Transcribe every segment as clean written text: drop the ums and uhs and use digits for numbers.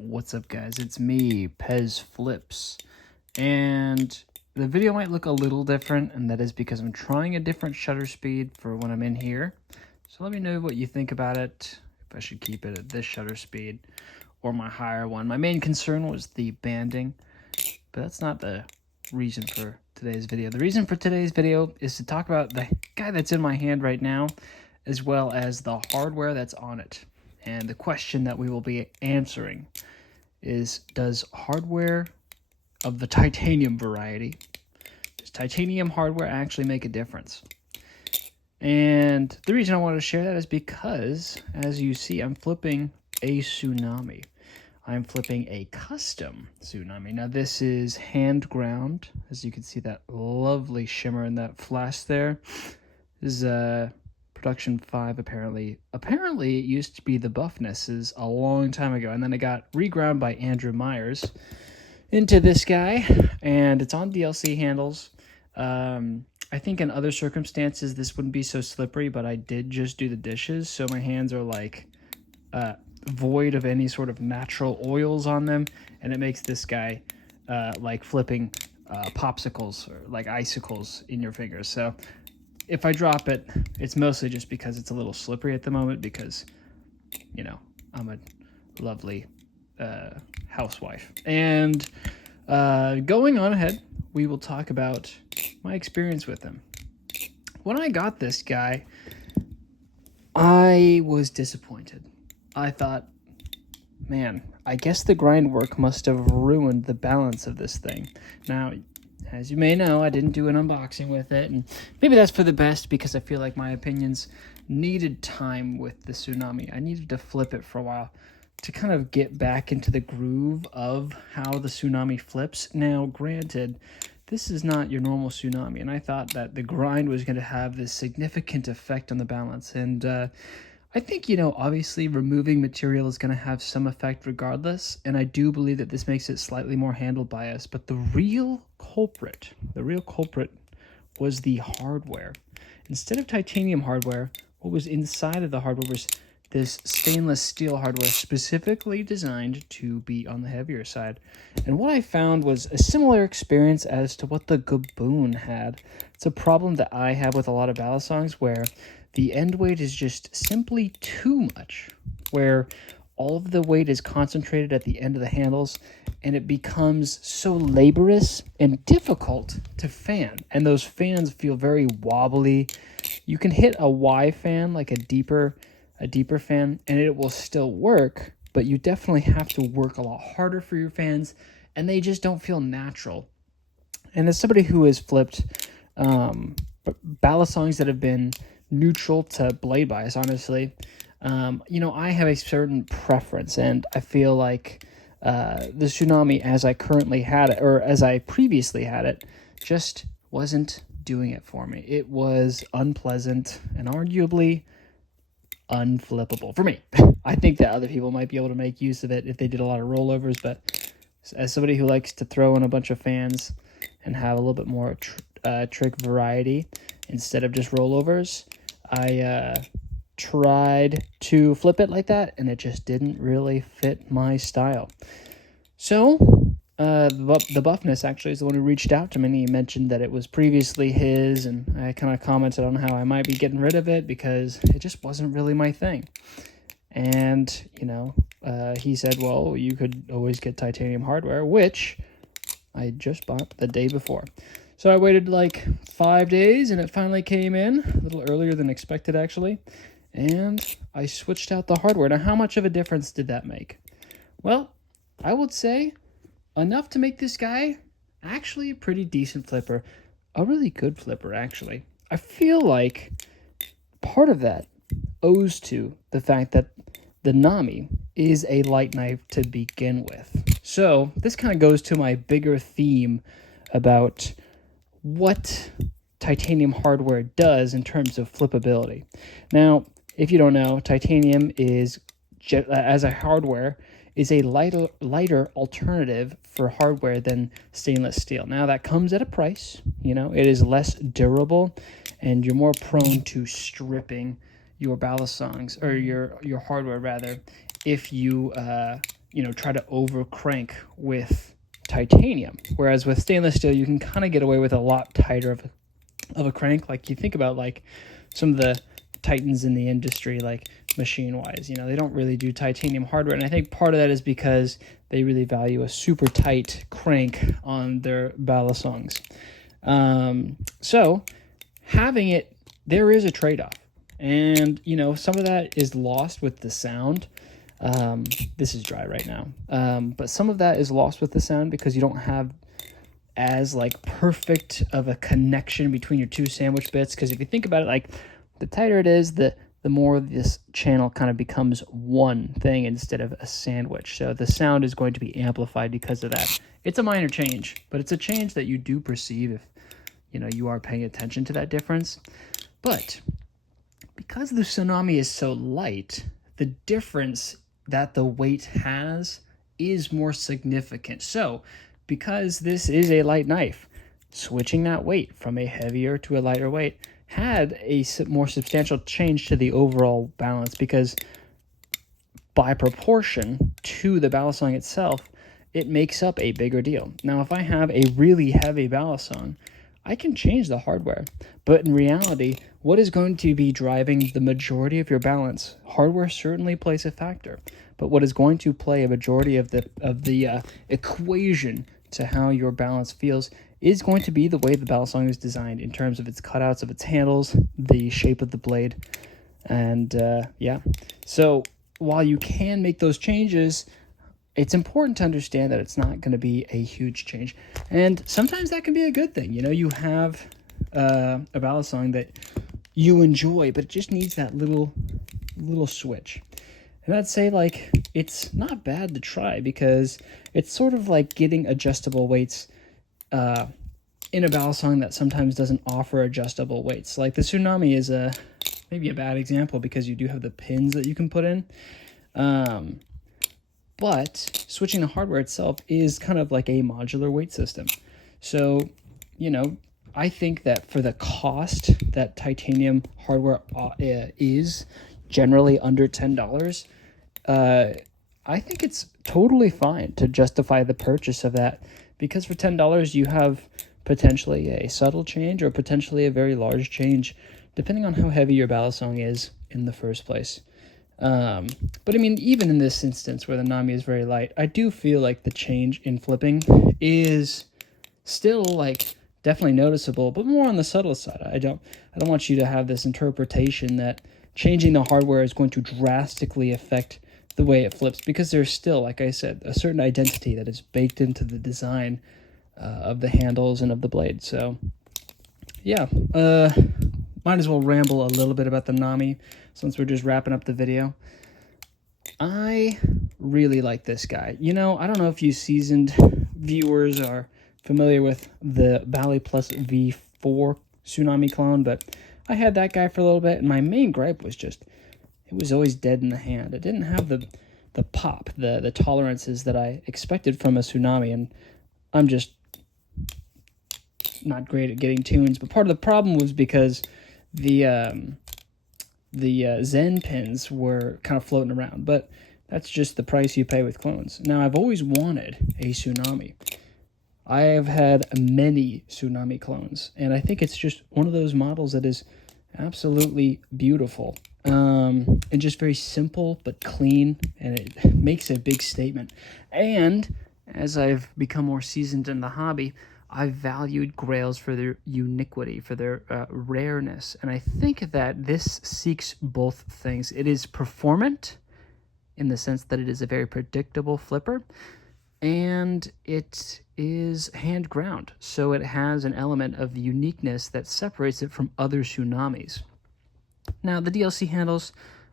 What's up, guys? It's me, Pez Flips, and the video might look a little different, and that is because I'm trying a different shutter speed for when I'm in here. So let me know what you think about it, if I should keep it at this shutter speed or my higher one. My main concern was the banding, but that's not the reason for today's video. The reason for today's video is to talk about the guy that's in my hand right now, as well as the hardware that's on it. And the question that we will be answering is, does hardware of the titanium variety, does titanium hardware actually make a difference? And the reason I wanted to share that is because, as you see, I'm flipping a Tsunami. I'm flipping a custom Tsunami. Now, this is hand ground. As you can see, that lovely shimmer in that flash there. This is production 5, apparently. Apparently, it used to be the Buffnesses a long time ago, and then it got reground by Andrew Myers into this guy, and it's on DLC handles. I think in other circumstances, this wouldn't be so slippery, but I did just do the dishes, so my hands are like void of any sort of natural oils on them, and it makes this guy like flipping popsicles or like icicles in your fingers. So if I drop it, it's mostly just because it's a little slippery at the moment because, you know, I'm a lovely housewife. And going on ahead, we will talk about my experience with him. When I got this guy, I was disappointed. I thought, man, I guess the grind work must have ruined the balance of this thing. Now, as you may know, I didn't do an unboxing with it, and maybe that's for the best because I feel like my opinions needed time with the Tsunami. I needed to flip it for a while to kind of get back into the groove of how the Tsunami flips. Now, granted, this is not your normal Tsunami, and I thought that the grind was going to have this significant effect on the balance, and I think, obviously removing material is going to have some effect regardless, and I do believe that this makes it slightly more handle biased, but the real culprit was the hardware. Instead of titanium hardware, what was inside of the hardware was this stainless steel hardware specifically designed to be on the heavier side. And what I found was a similar experience as to what the Gaboon had. It's a problem that I have with a lot of balisongs where the end weight is just simply too much, where all of the weight is concentrated at the end of the handles, and it becomes so laborious and difficult to fan. And those fans feel very wobbly. You can hit a Y fan, like a deeper fan, and it will still work, but you definitely have to work a lot harder for your fans, and they just don't feel natural. And as somebody who has flipped balisongs that have been neutral to blade bias, honestly, I have a certain preference, and I feel like the Tsunami as I currently had it, or as I previously had it, just wasn't doing it for me. It was unpleasant and arguably unflippable for me. I think that other people might be able to make use of it if they did a lot of rollovers, but as somebody who likes to throw in a bunch of fans and have a little bit more trick variety instead of just rollovers, I tried to flip it like that, and it just didn't really fit my style. So the Buffness actually is the one who reached out to me, and he mentioned that it was previously his, and I kind of commented on how I might be getting rid of it because it just wasn't really my thing. And, he said, well, you could always get titanium hardware, which I just bought the day before. So I waited like 5 days, and it finally came in, a little earlier than expected, actually. And I switched out the hardware. Now, how much of a difference did that make? Well, I would say enough to make this guy actually a pretty decent flipper. A really good flipper, actually. I feel like part of that owes to the fact that the Nami is a light knife to begin with. So this kind of goes to my bigger theme about what titanium hardware does in terms of flippability. Now, if you don't know, titanium is, as a hardware, is a lighter alternative for hardware than stainless steel. Now, that comes at a price. It is less durable, and you're more prone to stripping your balisongs, or your hardware rather, if you try to over crank with titanium. Whereas with stainless steel, you can kind of get away with a lot tighter of a crank. Like you think about like some of the titans in the industry, like machine wise, they don't really do titanium hardware. And I think part of that is because they really value a super tight crank on their balisongs. So having it, there is a trade-off. And, some of that is lost with the sound. This is dry right now. But some of that is lost with the sound because you don't have as like perfect of a connection between your two sandwich bits. Because if you think about it, like the tighter it is, the more this channel kind of becomes one thing instead of a sandwich. So the sound is going to be amplified because of that. It's a minor change, but it's a change that you do perceive if, you are paying attention to that difference. But because the Tsunami is so light, the difference that the weight has is more significant. So because this is a light knife, switching that weight from a heavier to a lighter weight had a more substantial change to the overall balance, because by proportion to the balisong itself, it makes up a bigger deal. Now, if I have a really heavy balisong, I can change the hardware, but in reality, what is going to be driving the majority of your balance? Hardware certainly plays a factor, but what is going to play a majority of the equation to how your balance feels is going to be the way the balisong is designed in terms of its cutouts of its handles, the shape of the blade, and So while you can make those changes, it's important to understand that it's not going to be a huge change. And sometimes that can be a good thing. You have a balisong that you enjoy, but it just needs that little switch. And I'd say, like, it's not bad to try, because it's sort of like getting adjustable weights in a balisong that sometimes doesn't offer adjustable weights. Like the Tsunami is maybe a bad example because you do have the pins that you can put in. But switching the hardware itself is kind of like a modular weight system. So, I think that for the cost that titanium hardware is generally under $10, I think it's totally fine to justify the purchase of that, because for $10 you have potentially a subtle change or potentially a very large change, depending on how heavy your balisong is in the first place. But I mean, even in this instance where the Nami is very light, I do feel like the change in flipping is still like definitely noticeable, but more on the subtle side. I don't want you to have this interpretation that changing the hardware is going to drastically affect the way it flips, because there's still, like I said, a certain identity that is baked into the design of the handles and of the blade. So yeah, might as well ramble a little bit about the Nami since we're just wrapping up the video. I really like this guy. I don't know if you seasoned viewers are familiar with the Bali Plus V4 Tsunami clone, but I had that guy for a little bit, and my main gripe was just it was always dead in the hand. It didn't have the pop, the tolerances that I expected from a Tsunami, and I'm just not great at getting tunes. But part of the problem was because the Zen pins were kind of floating around, but that's just the price you pay with clones. Now, I've always wanted a Tsunami. I have had many Tsunami clones, and I think it's just one of those models that is absolutely beautiful, and just very simple but clean, and it makes a big statement. And as I've become more seasoned in the hobby, I've valued grails for their uniquity, for their rareness, and I think that this seeks both things. It is performant in the sense that it is a very predictable flipper, and it is hand ground, so it has an element of uniqueness that separates it from other Tsunamis. Now, the DLC handles,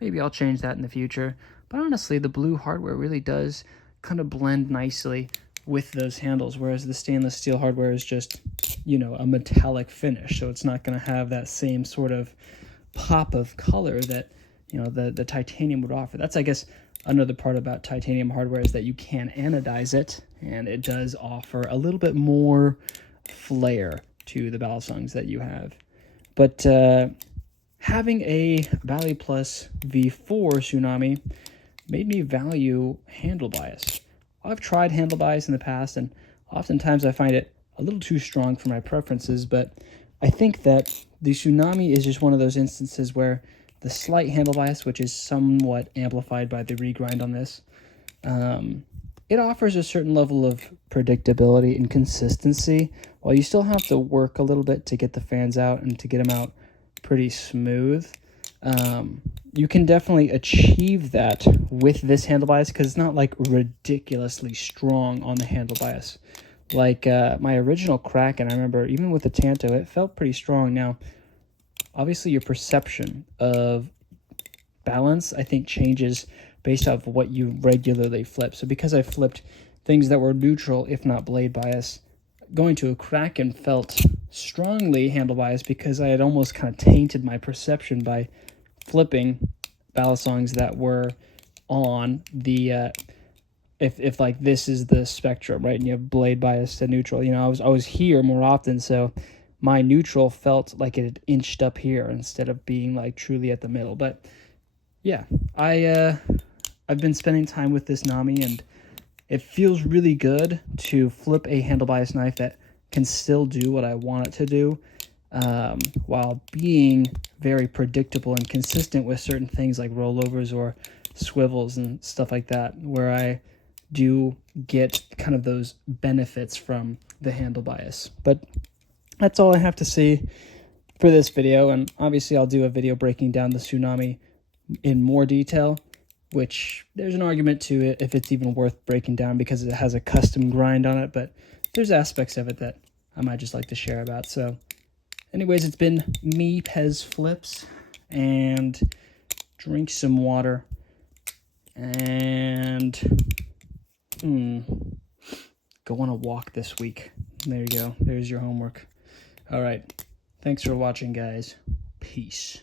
maybe I'll change that in the future, but honestly, the blue hardware really does kind of blend nicely with those handles, whereas the stainless steel hardware is just, a metallic finish, so it's not going to have that same sort of pop of color that, the titanium would offer. That's, I guess, another part about titanium hardware is that you can anodize it, and it does offer a little bit more flair to the balisongs that you have. But having a Bali Plus V4 Tsunami made me value handle bias. I've tried handle bias in the past, and oftentimes I find it a little too strong for my preferences, but I think that the Tsunami is just one of those instances where the slight handle bias, which is somewhat amplified by the regrind on this, it offers a certain level of predictability and consistency, while you still have to work a little bit to get the fans out and to get them out pretty smooth. You can definitely achieve that with this handle bias because it's not like ridiculously strong on the handle bias. Like my original Kraken, I remember even with the Tanto, it felt pretty strong. Now, obviously your perception of balance, I think, changes based off what you regularly flip. So because I flipped things that were neutral, if not blade bias, going to a Kraken felt strongly handle bias because I had almost kind of tainted my perception by flipping balisongs that were on the if like this is the spectrum, right, and you have blade bias to neutral, I was here more often, so my neutral felt like it had inched up here instead of being like truly at the middle. But yeah, I've been spending time with this Nami, and it feels really good to flip a handle bias knife that can still do what I want it to do, while being very predictable and consistent with certain things like rollovers or swivels and stuff like that, where I do get kind of those benefits from the handle bias. But that's all I have to say for this video, and obviously I'll do a video breaking down the Tsunami in more detail, which there's an argument to it if it's even worth breaking down because it has a custom grind on it, but there's aspects of it that I might just like to share about. So anyways, it's been me, Pez Flips, and drink some water, and go on a walk this week. There you go. There's your homework. All right. Thanks for watching, guys. Peace.